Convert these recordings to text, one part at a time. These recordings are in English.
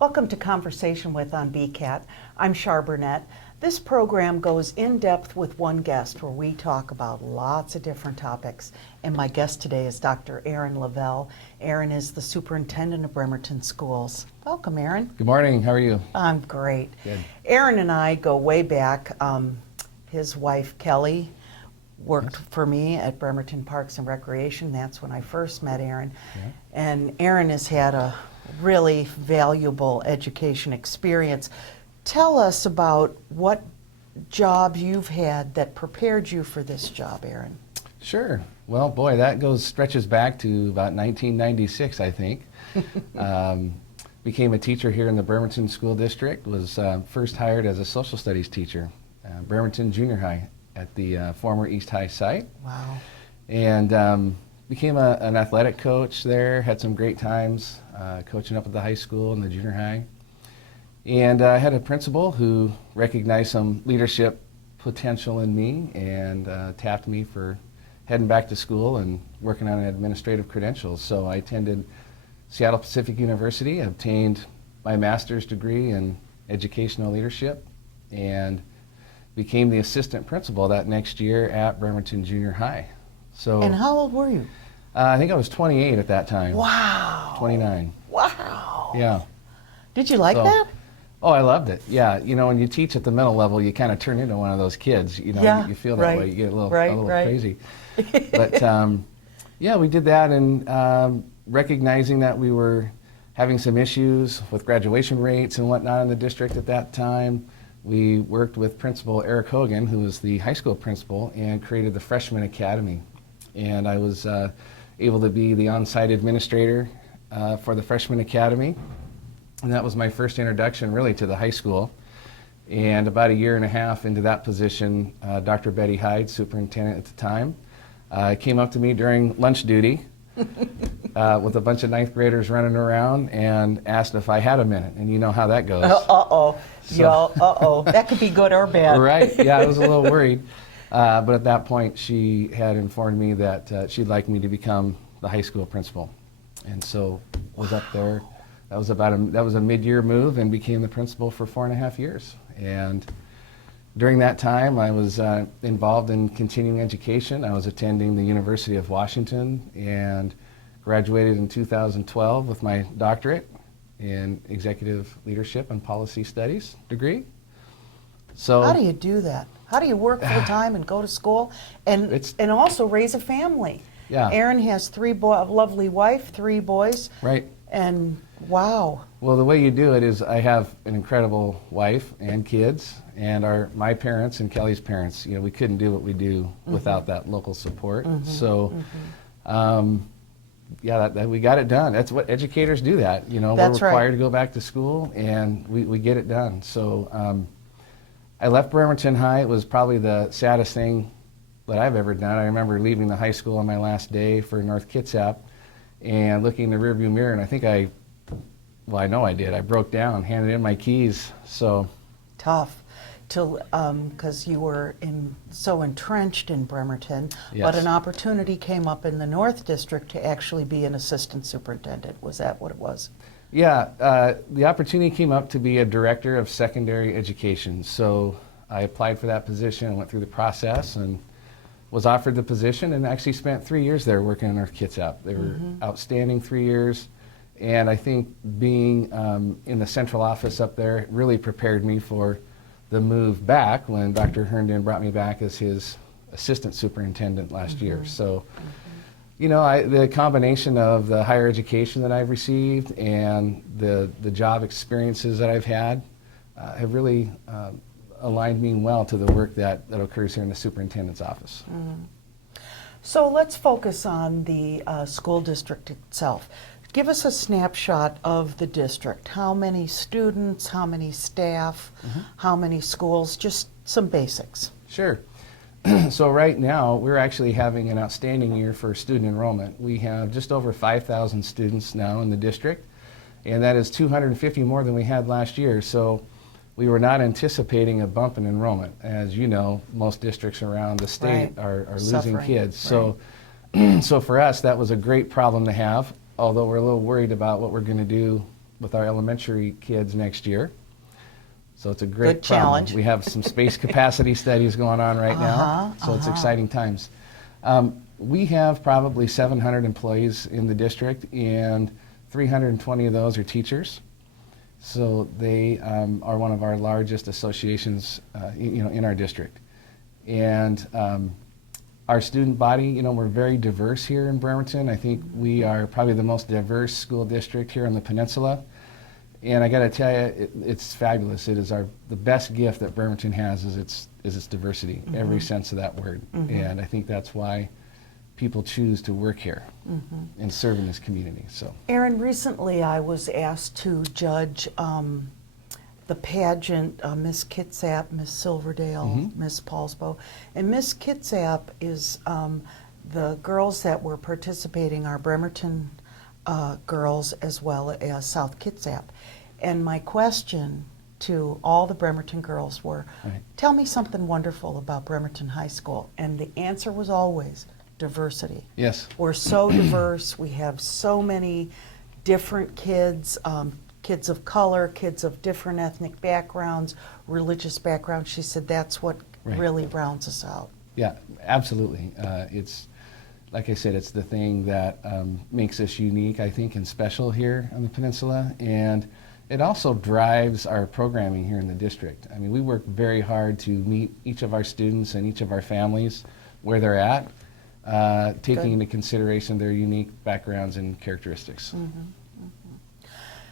Welcome to Conversation With on BKAT. I'm Char Burnett. This program goes in depth with one guest where we talk about lots of different topics. And my guest today is Dr. Aaron Leavell. Aaron is the Superintendent of Bremerton Schools. Welcome, Aaron. Good morning. How are you? I'm great. Good. Aaron and I go way back. His wife, Kelly, worked for me at Bremerton Parks and Recreation. That's when I first met Aaron. Yeah. And Aaron has had a really valuable education experience. Tell us about what job you've had that prepared you for this job, Aaron. Sure. Well, boy, that stretches back to about 1996, I think. Became a teacher here in the Bremerton School District. Was first hired as a social studies teacher, Bremerton Junior High at the former East High site. Wow. And became an athletic coach there. Had some great times coaching up at the high school and the junior high. And I had a principal who recognized some leadership potential in me and tapped me for heading back to school and working on administrative credentials. So I attended Seattle Pacific University, obtained my master's degree in educational leadership, and became the assistant principal that next year at Bremerton Junior High. So, And how old were you? I think I was 28 at that time. Wow. 29. Wow. Yeah. Did you like that? Oh, I loved it. Yeah, you know, when you teach at the middle level, you kind of turn into one of those kids. You know, Yeah, you feel that right, way. You get a little right. crazy. But yeah, we did that, and recognizing that we were having some issues with graduation rates and whatnot in the district at that time, we worked with Principal Eric Hogan, who was the high school principal, and created the Freshman Academy. And I was able to be the on-site administrator for the Freshman Academy. And that was my first introduction really to the high school. And about a year and a half into that position, Dr. Betty Hyde, superintendent at the time, came up to me during lunch duty with a bunch of ninth graders running around and asked if I had a minute. And you know how that goes. That could be good or bad. Right, yeah, I was a little worried. But at that point, she had informed me that she'd like me to become the high school principal. And so was up there. That was a mid-year move, and became the principal for 4.5 years. And during that time, I was involved in continuing education. I was attending the University of Washington and graduated in 2012 with my doctorate in executive leadership and policy studies degree. So how do you do that? How do you work full time and go to school and also raise a family? Yeah. Aaron has a lovely wife, 3 boys. Right. And wow. Well, the way you do it is I have an incredible wife and kids, and my parents and Kelly's parents, you know, we couldn't do what we do without that local support. So, yeah, we got it done. That's what educators do that. You know, we're required to go back to school, and we get it done. So I left Bremerton High. It was probably the saddest thing that I've ever done. I remember leaving the high school on my last day for North Kitsap and looking in the rearview mirror, and I think I know I did. I broke down, handed in my keys. So tough, because you were so entrenched in Bremerton. Yes. But an opportunity came up in the North District to actually be an assistant superintendent. Was that what it was? Yeah, the opportunity came up to be a director of secondary education. So I applied for that position and went through the process and was offered the position, and actually spent 3 years there working in North Kitsap. They were outstanding 3 years, and I think being in the central office up there really prepared me for the move back when Dr. Herndon brought me back as his assistant superintendent last year. So, you know, the combination of the higher education that I've received and the job experiences that I've had have really aligned me well to the work that occurs here in the superintendent's office. So let's focus on the school district itself. Give us a snapshot of the district. How many students, how many staff, how many schools, just some basics. Sure. So right now, we're actually having an outstanding year for student enrollment. We have just over 5,000 students now in the district, and that is 250 more than we had last year. So we were not anticipating a bump in enrollment. As you know, most districts around the state are losing kids. So, so for us, that was a great problem to have, although we're a little worried about what we're going to do with our elementary kids next year. So it's a great Good problem. challenge. We have some space capacity studies going on right now, so it's exciting times. We have probably 700 employees in the district, and 320 of those are teachers. So they are one of our largest associations, in our district. And our student body, we're very diverse here in Bremerton. I think we are probably the most diverse school district here on the peninsula. And I got to tell you, it's fabulous. It is the best gift that Bremerton has is its diversity, every sense of that word. And I think that's why people choose to work here and serve in this community. So, Aaron, recently I was asked to judge the pageant, Miss Kitsap, Miss Silverdale, Miss Paulsbo. And Miss Kitsap is the girls that were participating are Bremerton girls as well as South Kitsap. And my question to all the Bremerton girls were, tell me something wonderful about Bremerton High School. And the answer was always diversity. yes. We're so diverse. We have so many different kids, kids of color, kids of different ethnic backgrounds, religious backgrounds. She said that's what really rounds us out. Yeah, absolutely. It's, like I said, it's the thing that makes us unique, I think, and special here on the peninsula. And it also drives our programming here in the district. I mean, we work very hard to meet each of our students and each of our families where they're at, taking into consideration their unique backgrounds and characteristics.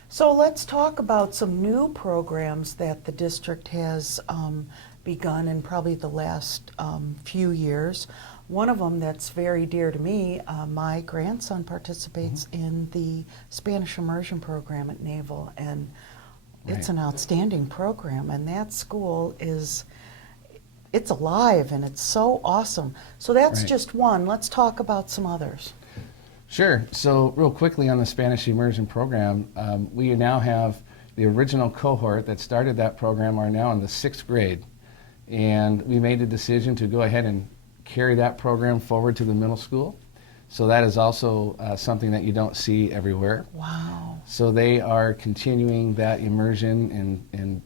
So let's talk about some new programs that the district has begun in probably the last few years. One of them that's very dear to me, my grandson participates in the Spanish immersion program at Leavell, and it's an outstanding program, and that school it's alive and it's so awesome. So that's just one. Let's talk about some others. Sure. So real quickly on the Spanish immersion program, we now have the original cohort that started that program are now in the 6th grade. And we made the decision to go ahead and carry that program forward to the middle school. So that is also something that you don't see everywhere. Wow. So they are continuing that immersion in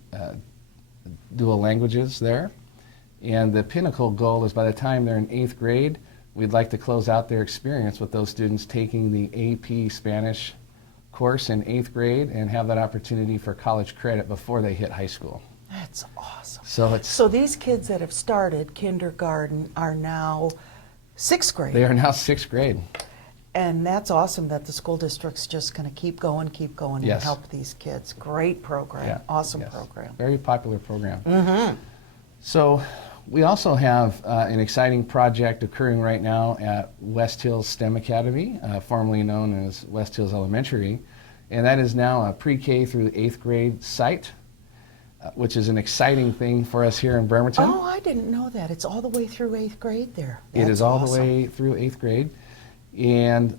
dual languages there. And the pinnacle goal is by the time they're in 8th grade, we'd like to close out their experience with those students taking the AP Spanish course in 8th grade and have that opportunity for college credit before they hit high school. That's awesome. So these kids that have started kindergarten are now 6th grade. they are now 6th grade. And that's awesome that the school district's just going to keep going and Yes. help these kids. Great program. Awesome program. Very popular program. So we also have an exciting project occurring right now at West Hills STEM Academy, formerly known as West Hills Elementary, and that is now a pre-K through 8th grade site, which is an exciting thing for us here in Bremerton. Oh, I didn't know that. It's all the way through 8th grade there. It is That's all awesome. the way through 8th grade. And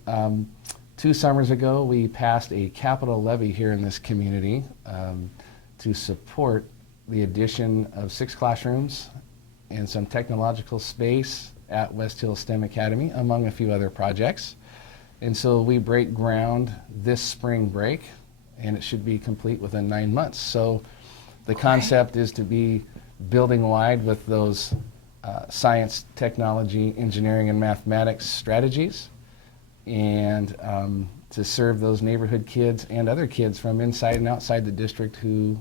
2 summers ago, we passed a capital levy here in this community to support the addition of 6 classrooms and some technological space at West Hills STEM Academy, among a few other projects. And so we break ground this spring break, and it should be complete within 9 months. So the concept is to be building wide with those science, technology, engineering, and mathematics strategies, and to serve those neighborhood kids and other kids from inside and outside the district who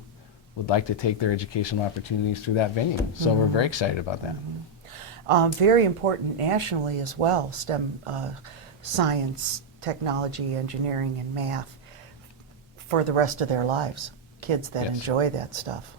would like to take their educational opportunities through that venue. So we're very excited about that. Very important nationally as well, STEM, science, technology, engineering, and math for the rest of their lives. Kids that enjoy that stuff.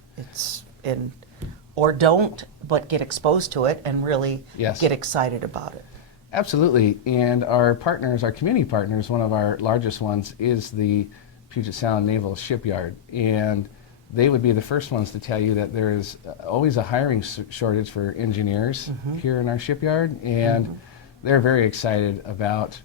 Or don't, but get exposed to it and really get excited about it. Absolutely. And our partners, our community partners, one of our largest ones is the Puget Sound Naval Shipyard. And they would be the first ones to tell you that there is always a hiring shortage for engineers here in our shipyard, and they're very excited about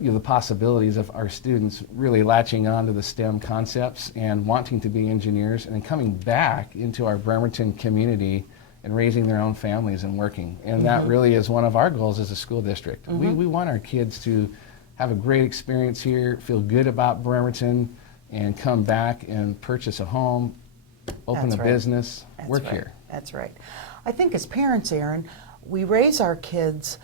the possibilities of our students really latching on to the STEM concepts and wanting to be engineers and then coming back into our Bremerton community and raising their own families and working. And that really is one of our goals as a school district. We want our kids to have a great experience here, feel good about Bremerton, and come back and purchase a home, open That's a right. business, That's work right. here. That's right. I think as parents, Aaron, we raise our kids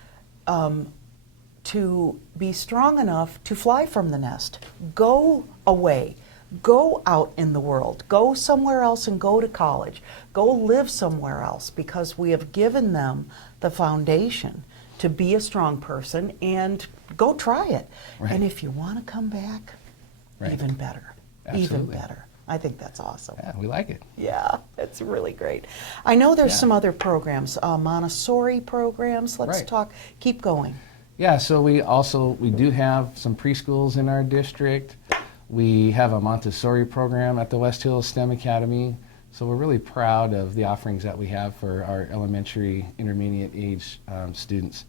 to be strong enough to fly from the nest, go away, go out in the world, go somewhere else and go to college, go live somewhere else, because we have given them the foundation to be a strong person and go try it. Right. And if you want to come back, Right. even better. Absolutely. Even better. I think that's awesome. Yeah, we like it. Yeah, that's really great. I know there's Yeah. some other programs, Montessori programs. Let's Right. talk. Keep going. Yeah, so we do have some preschools in our district. We have a Montessori program at the West Hills STEM Academy. So we're really proud of the offerings that we have for our elementary, intermediate age students.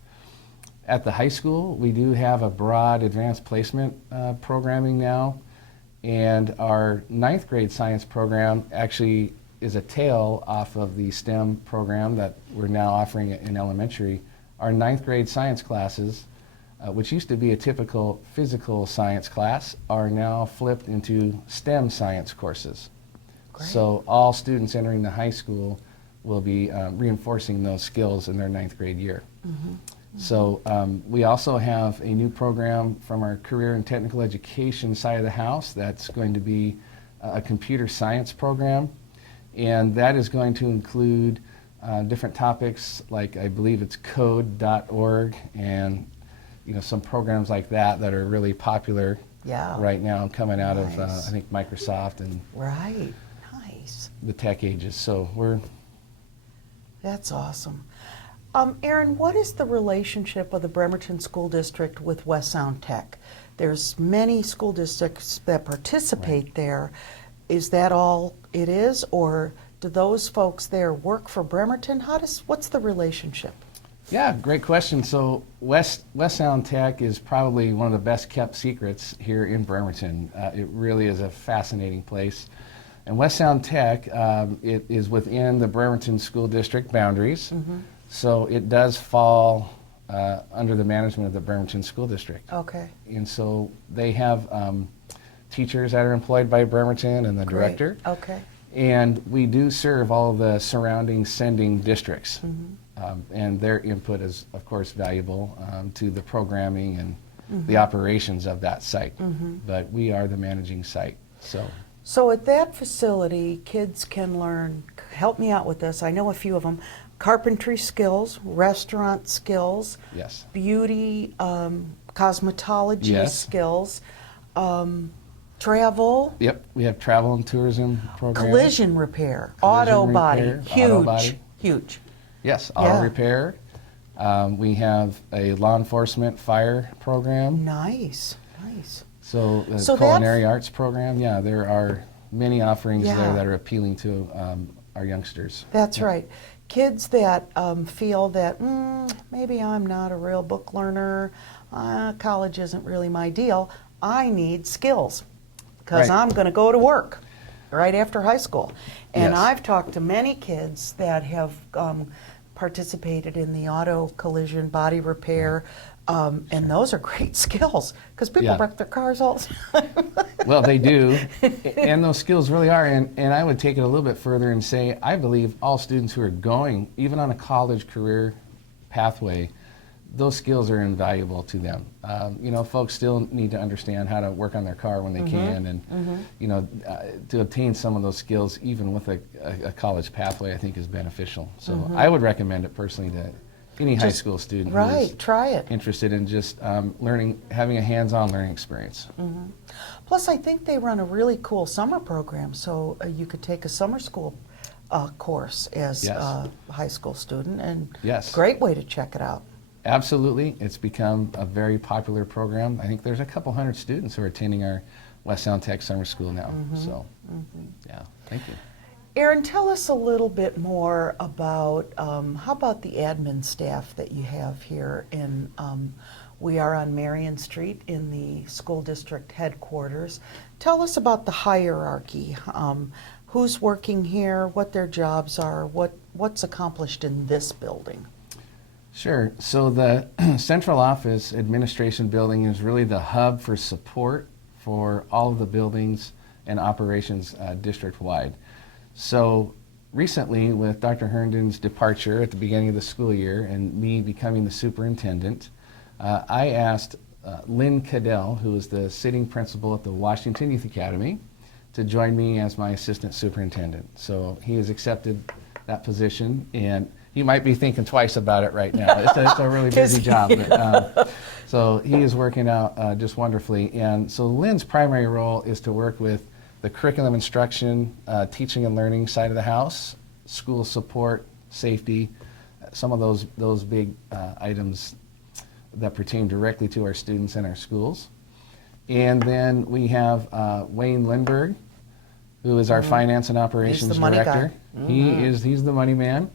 At the high school, we do have a broad advanced placement programming now. And our 9th grade science program actually is a tail off of the STEM program that we're now offering in elementary. Our 9th grade science classes, which used to be a typical physical science class, are now flipped into STEM science courses. Great. So all students entering the high school will be reinforcing those skills in their 9th grade year. So we also have a new program from our career and technical education side of the house that's going to be a computer science program, and that is going to include different topics like, I believe it's code.org, and some programs like that that are really popular Yeah. right now coming out of Nice. I think Microsoft and Right. Nice. the tech ages. So That's awesome. Aaron, what is the relationship of the Bremerton School District with West Sound Tech? There's many school districts that participate there. Is that all it is, or do those folks there work for Bremerton? What's the relationship? Yeah, great question. So West Sound Tech is probably one of the best kept secrets here in Bremerton. It really is a fascinating place. And West Sound Tech, it is within the Bremerton School District boundaries. So it does fall under the management of the Bremerton School District. Okay. And so they have teachers that are employed by Bremerton and the Great. director. Okay. And we do serve all of the surrounding sending districts. And their input is, of course, valuable to the programming and the operations of that site. But we are the managing site. So at that facility, kids can learn, help me out with this, I know a few of them, carpentry skills, restaurant skills, Yes. beauty, cosmetology Yes. skills, travel, Yep, we have travel and tourism programs. collision repair, Collision auto body, repair, huge, auto body. huge. Yes, auto Yeah. repair. We have a law enforcement fire program. Nice, nice. So the So culinary arts program. Yeah, there are many offerings Yeah. there that are appealing to our youngsters. That's Yeah. right. Kids that feel that maybe I'm not a real book learner, college isn't really my deal, I need skills because Right. I'm going to go to work right after high school. And Yes. I've talked to many kids that have participated in the auto collision body repair, and those are great skills because people Yeah. wreck their cars all the time. Well, they do, and those skills really are. And I would take it a little bit further and say I believe all students who are going, even on a college career pathway, those skills are invaluable to them. Folks still need to understand how to work on their car when they can, and to obtain some of those skills, even with a college pathway, I think is beneficial. So I would recommend it personally to any high school student who Right, is try it. interested in just learning, having a hands-on learning experience. Plus, I think they run a really cool summer program, so you could take a summer school course as Yes. a high school student, and Yes. great way to check it out. Absolutely. It's become a very popular program. I think there's a couple hundred students who are attending our West Sound Tech Summer School now. So, yeah, thank you. Aaron, tell us a little bit more about how about the admin staff that you have here in. We are on Marion Street in the school district headquarters. Tell us about the hierarchy. Who's working here? What their jobs are? What's accomplished in this building? Sure. So the central office administration building is really the hub for support for all of the buildings and operations district-wide. So recently, with Dr. Herndon's departure at the beginning of the school year and me becoming the superintendent, I asked Lynn Cadell, who is the sitting principal at the Washington Youth Academy, to join me as my assistant superintendent. So he has accepted that position, and you might be thinking twice about it right now. It's a really busy job. But, so he is working out just wonderfully. And so Lynn's primary role is to work with the curriculum instruction, teaching and learning side of the house, school support, safety, some of those big items that pertain directly to our students and our schools. And then we have Wayne Lindberg, who is our finance and operations He's the money director. guy. He's the money man.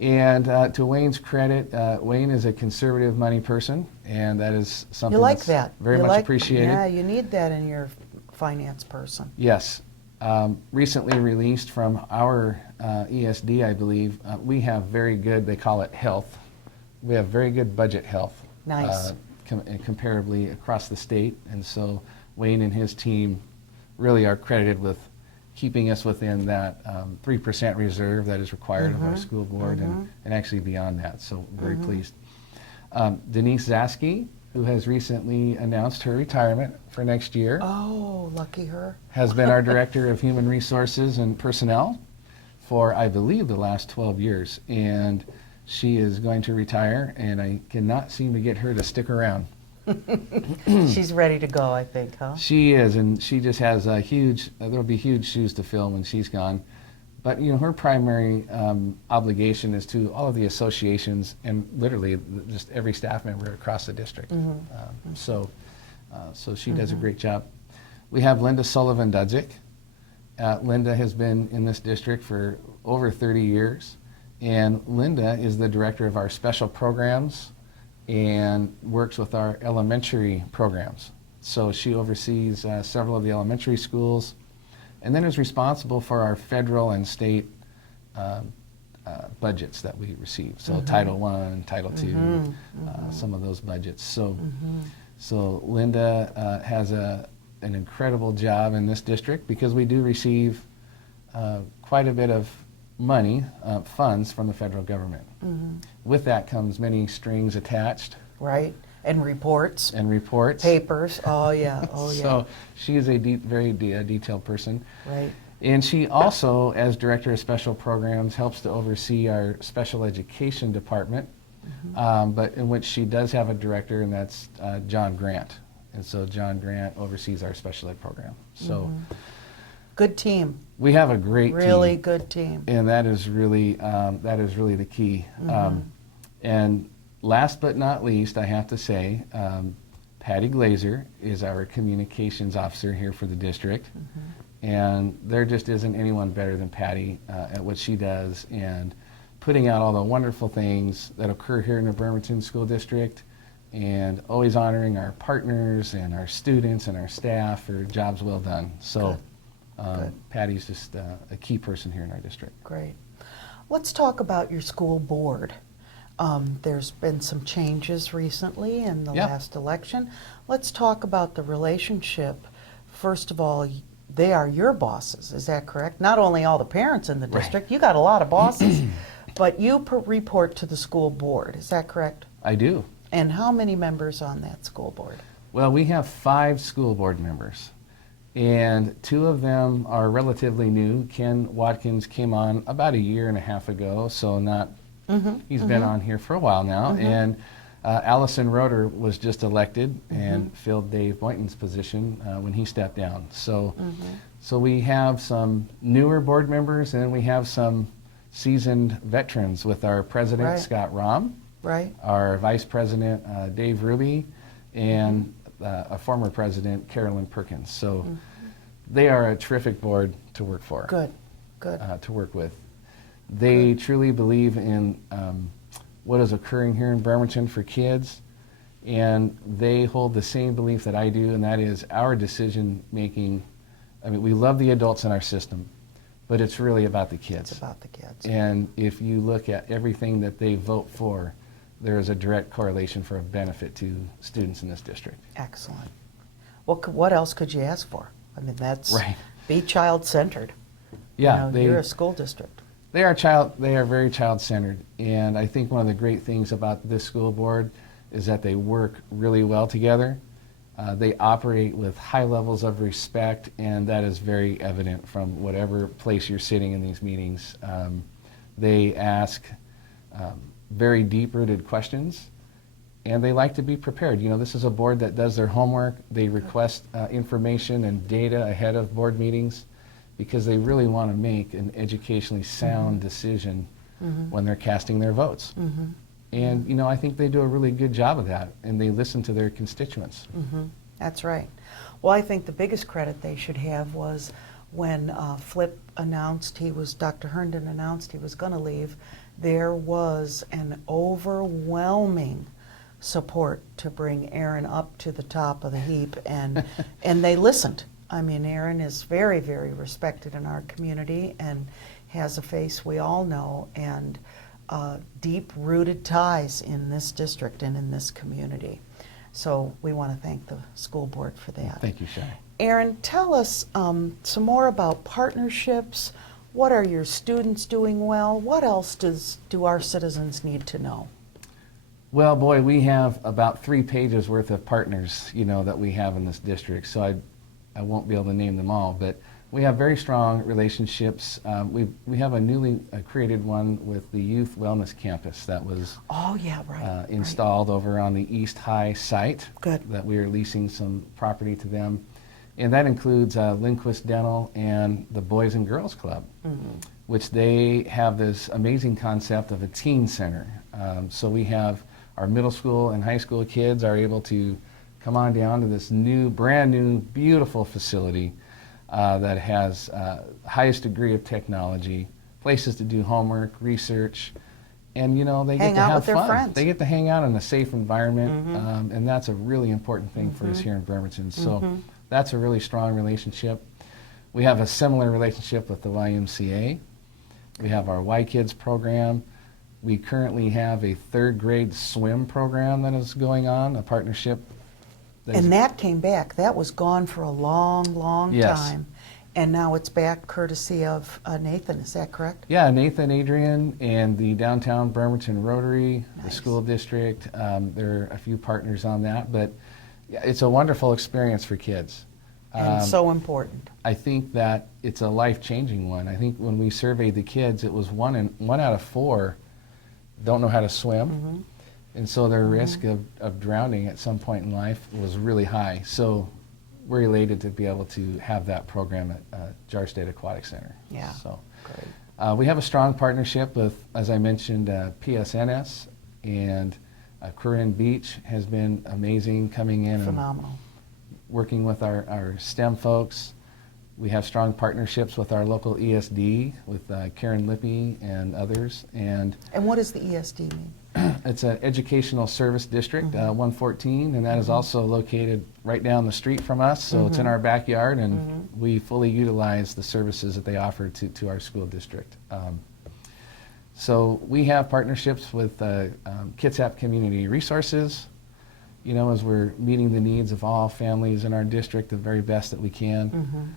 And to Wayne's credit, Wayne is a conservative money person, and that is something You like that's that. very You much like, appreciated. Yeah, you need that in your finance person. Yes. Recently released from our ESD, I believe, we have very good, they call it health. We have very good budget health. Nice. Comparably across the state. And so Wayne and his team really are credited with keeping us within that 3% reserve that is required of our school board and actually beyond that. So very pleased. Denise Zaski, who has recently announced her retirement for next year, Oh, lucky her. has been our Director of Human Resources and Personnel for, I believe, the last 12 years. And she is going to retire, and I cannot seem to get her to stick around. She's ready to go, I think, huh? She is, and she just has a huge, there'll be huge shoes to fill when she's gone. But, you know, her primary obligation is to all of the associations and literally just every staff member across the district. So she does a great job. We have Linda Sullivan-Dudzik. Linda has been in this district for over 30 years. And Linda is the director of our special programs and works with our elementary programs. So she oversees several of the elementary schools and then is responsible for our federal and state budgets that we receive. So Title I, Title II, some of those budgets. So Linda has an incredible job in this district because we do receive quite a bit of money, funds from the federal government. With that comes many strings attached. Right. And reports. And reports. Papers. Oh, yeah. Oh, yeah. So she is a very detailed person. Right. And she also, as Director of Special Programs, helps to oversee our special education department, but in which she does have a director, and that's John Grant. And so John Grant oversees our special ed program. So Good team. we have a great team. Really good team. And that is really the key. And last but not least, I have to say, Patty Glazer is our communications officer here for the district. And there just isn't anyone better than Patty at what she does and putting out all the wonderful things that occur here in the Bremerton School District and always honoring our partners and our students and our staff for jobs well done. So Patty's just a key person here in our district. Great. Let's talk about your school board. There's been some changes recently in the last election. Let's talk about the relationship. First of all, they are your bosses, is that correct? Not only all the parents in the district, you got a lot of bosses, but you report to the school board, is that correct? I do. And how many members on that school board? Well, we have 5 school board members, and 2 of them are relatively new. Ken Watkins came on about a year and a half ago, so not, he's been on here for a while now, and Allison Roeder was just elected and filled Dave Boynton's position when he stepped down. So, so we have some newer board members, and we have some seasoned veterans with our president, Scott Rahm, our vice president, Dave Ruby, and a former president, Carolyn Perkins. So they are a terrific board to work for. Good, good. To work with. They truly believe in what is occurring here in Bremerton for kids, and they hold the same belief that I do, and that is our decision making. I mean, we love the adults in our system, but it's really about the kids. It's about the kids. And if you look at everything that they vote for, there is a direct correlation for a benefit to students in this district. Excellent. What else could you ask for? I mean, that's Right. be child-centered. Yeah, You're a school district. They are very child-centered, and I think one of the great things about this school board is that they work really well together. They operate with high levels of respect, and that is very evident from whatever place you're sitting in these meetings. They ask very deep-rooted questions, and they like to be prepared. You know, this is a board that does their homework. They request information and data ahead of board meetings because they really want to make an educationally sound decision when they're casting their votes. And, you know, I think they do a really good job of that, and they listen to their constituents. That's right. Well, I think the biggest credit they should have was when Flip announced Dr. Herndon announced he was going to leave, there was an overwhelming support to bring Aaron up to the top of the heap, and they listened. I mean, Aaron is very, very respected in our community and has a face we all know, and deep-rooted ties in this district and in this community. So we want to thank the school board for that. Thank you, Shai. Aaron, tell us some more about partnerships. What are your students doing well? What else do our citizens need to know? Well, boy, we have about 3 pages worth of partners, you know, that we have in this district. So I won't be able to name them all, but we have very strong relationships. We have a newly created one with the Youth Wellness Campus that was installed over on the East High site. Good. That we are leasing some property to them. And that includes Lindquist Dental and the Boys and Girls Club, which they have this amazing concept of a teen center. So we have our middle school and high school kids are able to come on down to this brand new, beautiful facility that has highest degree of technology, places to do homework, research, and you know they get to have fun. Friends. They get to hang out in a safe environment, and that's a really important thing for us here in Bremerton. So that's a really strong relationship. We have a similar relationship with the YMCA. We have our Y Kids program. We currently have a 3rd grade swim program that is going on, a partnership. And that came back. That was gone for a long, long time. And now it's back courtesy of Nathan, is that correct? Yeah, Nathan, Adrian, and the Downtown Bremerton Rotary, the school district. There are a few partners on that, but it's a wonderful experience for kids. And so important. I think that it's a life-changing one. I think when we surveyed the kids, it was one out of 4 don't know how to swim. And so their risk of drowning at some point in life was really high. So we're elated to be able to have that program at Jar State Aquatic Center. Yeah, so great. We have a strong partnership with, as I mentioned, PSNS, and Corinne Beach has been amazing coming in Phenomenal. and working with our STEM folks. We have strong partnerships with our local ESD, with Karen Lippy and others. And what does the ESD mean? It's an Educational Service District, 114, and that is also located right down the street from us, so it's in our backyard, and we fully utilize the services that they offer to our school district. So we have partnerships with Kitsap Community Resources, you know, as we're meeting the needs of all families in our district the very best that we can.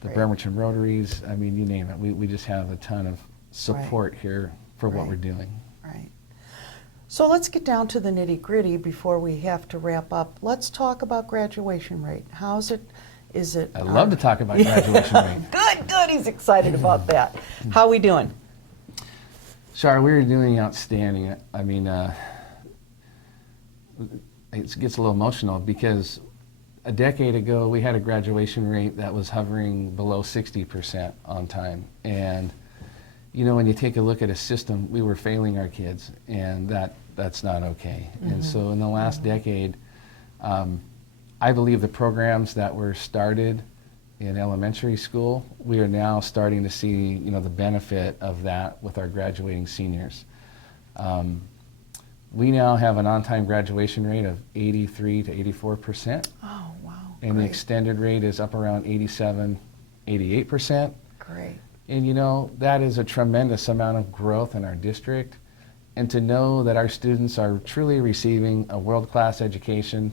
The Bremerton Rotaries, I mean, you name it. We just have a ton of support here for what we're doing. Right. So let's get down to the nitty-gritty before we have to wrap up. Let's talk about graduation rate. How's it? Is it? I love to talk about graduation rate. Good. He's excited about that. How are we doing? Shar, we're doing outstanding. I mean, it gets a little emotional because a decade ago we had a graduation rate that was hovering below 60% on time. And you know, when you take a look at a system, we were failing our kids, and that's not okay. And so in the last decade, I believe the programs that were started in elementary school, we are now starting to see, you know, the benefit of that with our graduating seniors. We now have an on-time graduation rate of 83 to 84%. Oh, wow. And the extended rate is up around 87, 88%. Great. And you know, that is a tremendous amount of growth in our district. and to know that our students are truly receiving a world-class education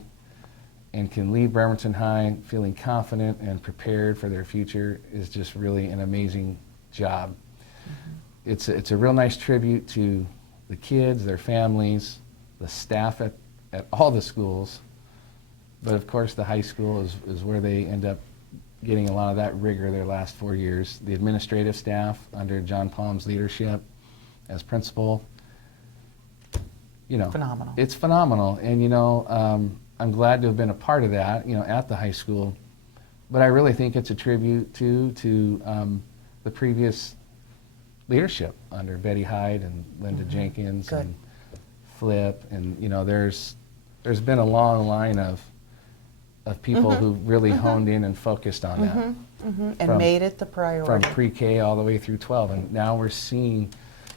and can leave Bremerton High feeling confident and prepared for their future is just really an amazing job. It's a real nice tribute to the kids, their families, the staff at all the schools, but of course the high school is where they end up getting a lot of that rigor their last 4 years. The administrative staff under John Palm's leadership as principal, Phenomenal. It's phenomenal, and I'm glad to have been a part of that, at the high school. But I really think it's a tribute to the previous leadership under Betty Hyde and Linda Jenkins Good. and Flip, and there's been a long line of people who really honed in and focused on that. And made it the priority. From pre-K all the way through 12, and now we're seeing,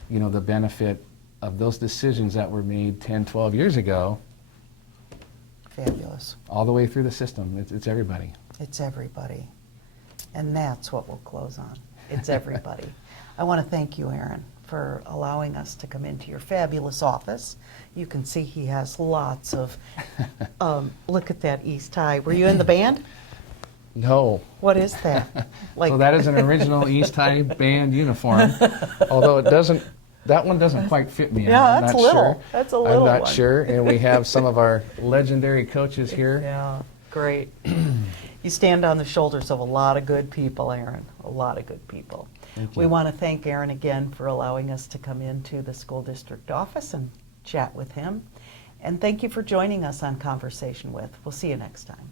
the benefit of those decisions that were made 10, 12 years ago. Fabulous. All the way through the system. It's everybody. It's everybody. And that's what we'll close on. It's everybody. I want to thank you, Aaron, for allowing us to come into your fabulous office. You can see he has lots of, look at that East tie. Were you in the band? No. What is that? So that is an original East High band uniform, although that one doesn't quite fit me. Yeah, I'm that's not little. sure. That's a little I'm not one. sure, and we have some of our legendary coaches here. Yeah, great. You stand on the shoulders of a lot of good people, Aaron, a lot of good people. Thank We you. want to thank Aaron again for allowing us to come into the school district office and chat with him. And thank you for joining us on Conversation With. We'll see you next time.